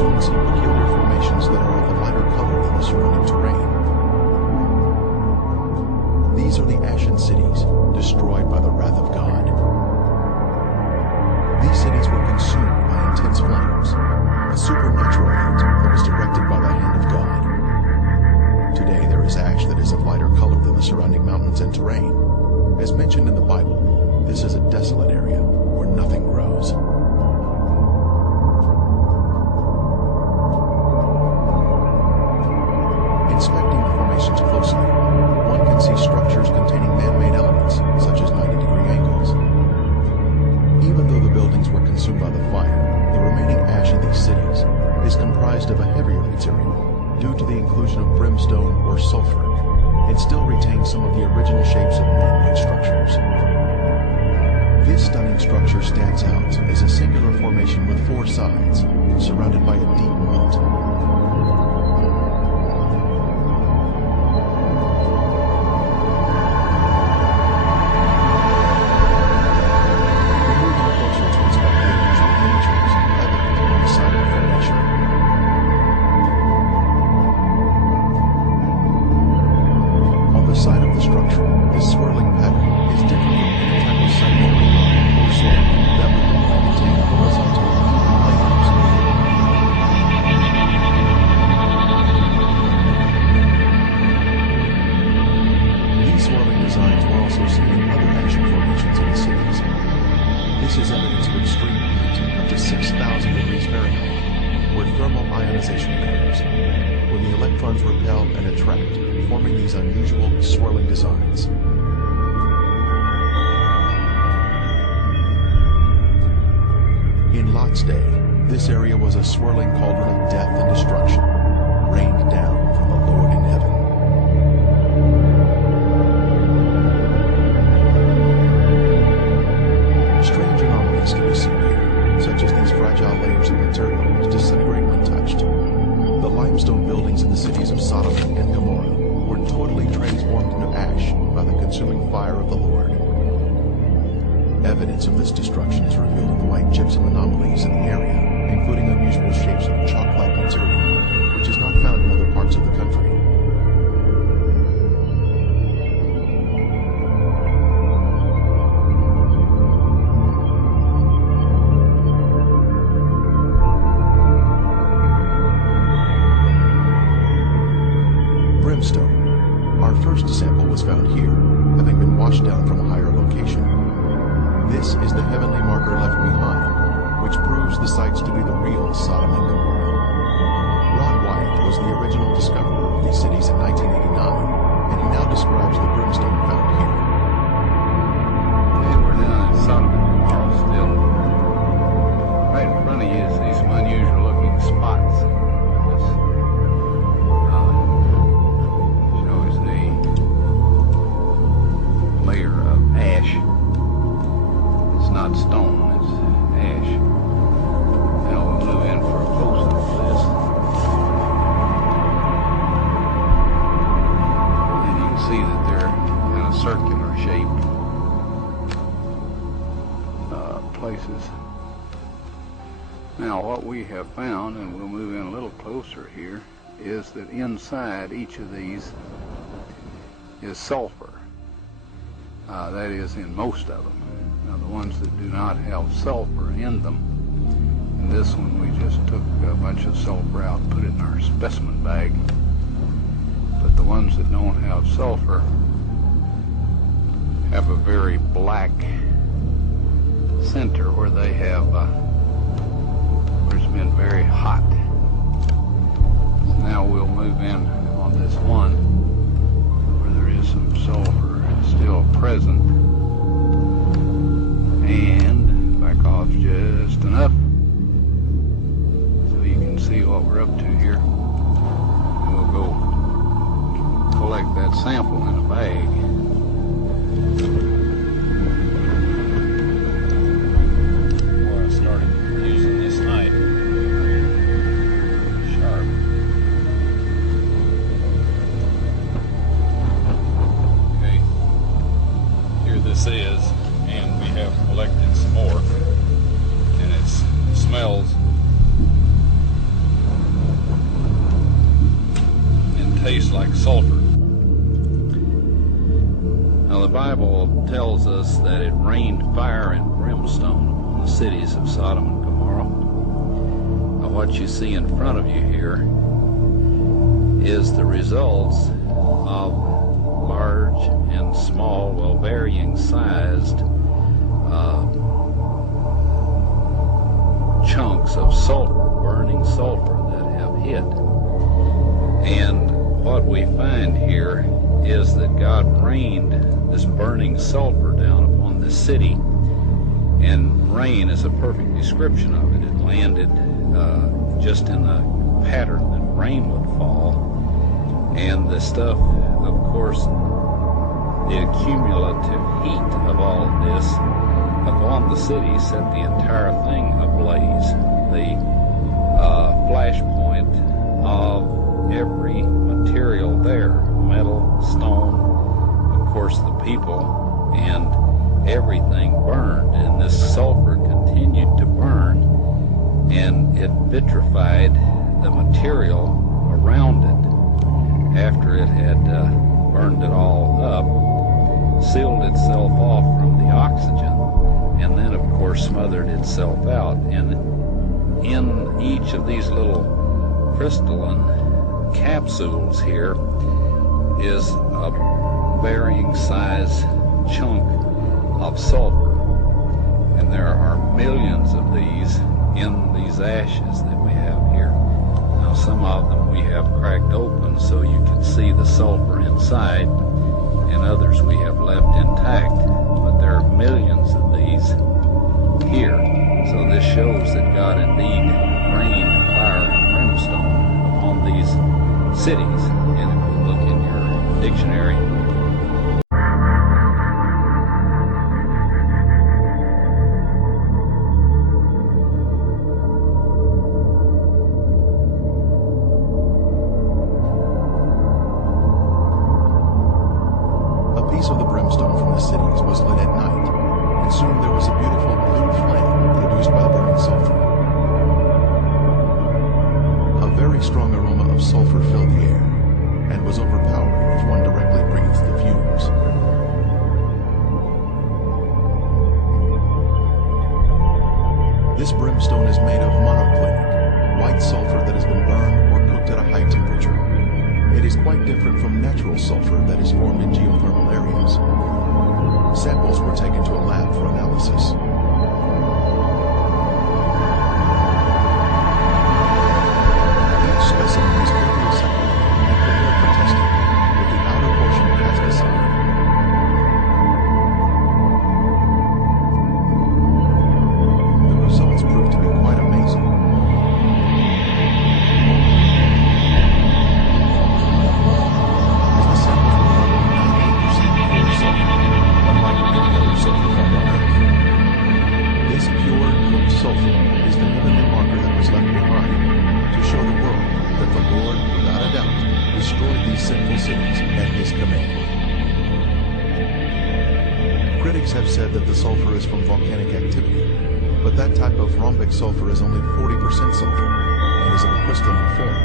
soon see peculiar formations that are of a lighter color than the surrounding terrain. These are the ashen cities, destroyed by the wrath of God. These cities were consumed by intense flames, a supernatural event that was directed by the hand of God. Today there is ash that is of lighter color than the surrounding mountains and terrain. As mentioned in the Bible, this is a desolate area where nothing grows. Inspecting the formations closely, one can see structures containing man-made elements, such as 90-degree angles. Even though the buildings were consumed by the fire, the remaining ash in these cities is comprised of a heavier material due to the inclusion of brimstone or sulfur, and still retains some of the original shapes of man-made structures. This stunning structure stands out as a singular formation with 4 sides, surrounded by a deep moat. In Lot's day, this area was a swirling cauldron of death and destruction, rained down from the Lord in heaven. Strange anomalies can be seen here, such as these fragile layers of material which disintegrate when touched. The limestone buildings in the cities of Sodom and Gomorrah were totally transformed into ash by the consuming fire of the Lord. Evidence of this destruction is revealed in the white gypsum anomalies in the area, including unusual shapes of chalk-like material, which is not found in other parts of the country. Brimstone. Our first sample was found here, having been washed down from a higher location. This is the heavenly marker left behind, which proves the sites to be the real Sodom and Gomorrah. Ron Wyatt was the original discoverer of these cities in 1989, and he now describes the brimstone found here. And we're down in Sodom and Gomorrah still. Right in front of you see some unusual looking spots. This shows the layer of ash. Not stone, it's ash. Now we'll move in for a close-up of this. And you can see that they're kind of circular shaped places. Now what we have found, and we'll move in a little closer here, is that inside each of these is sulfur. That is in most of them. Now the ones that do not have sulfur in them, and this one we just took a bunch of sulfur out and put it in our specimen bag, but the ones that don't have sulfur have a very black center where they have where it's been very hot. So now we'll move in on this one where there is some sulfur still present, and back off just enough so you can see what we're up to here, and we'll go collect that sample in a bag. Before I started using this knife, sharp. Okay, here this is. And we have collected some more, and it smells cities of Sodom and Gomorrah. Now, what you see in front of you here is the results of large and small, well, varying sized chunks of sulfur, burning sulfur that have hit. And what we find here is that God rained this burning sulfur down upon the city, and rain is a perfect description of it. It landed just in the pattern that rain would fall, and the stuff, of course, the accumulative heat of all of this upon the city set the entire thing ablaze. The flashpoint of every material there, metal, stone, of course the people, and everything burned, and this sulfur continued to burn, and it vitrified the material around it after it had burned it all up, sealed itself off from the oxygen, and then of course smothered itself out. And in each of these little crystalline capsules here is a varying size chunk of sulfur, and there are millions of these in these ashes that we have here. Now, some of them we have cracked open so you can see the sulfur inside, and others we have left intact, but there are millions of these here. So this shows that God indeed rained fire and brimstone upon these cities. And if you look in your dictionary, a piece of the brimstone from the cities was lit at night, and soon there was a beautiful blue flame produced by the burning sulfur. A very strong aroma of sulfur filled the air, and was overpowering if one directly breathed the fumes. This brimstone is made of monoclinic, white sulfur that has been burned or cooked at a high temperature. It is quite different from natural sulfur that is formed in geothermal areas. Samples were taken to a lab for analysis. Each specimen was carefully separated and prepared for testing, with the outer portion cast aside. The results proved to be quite amazing. As the samples were probably 98% pure sulfur, unlike any other sulfur found on Earth. This pure, cooked sulfur is the heavenly marker that was left behind to show the world that the Lord, without a doubt, destroyed these sinful cities at His command. Critics have said that the sulfur is from volcanic activity, but that type of rhombic sulfur is only 40% sulfur and is of a crystalline form.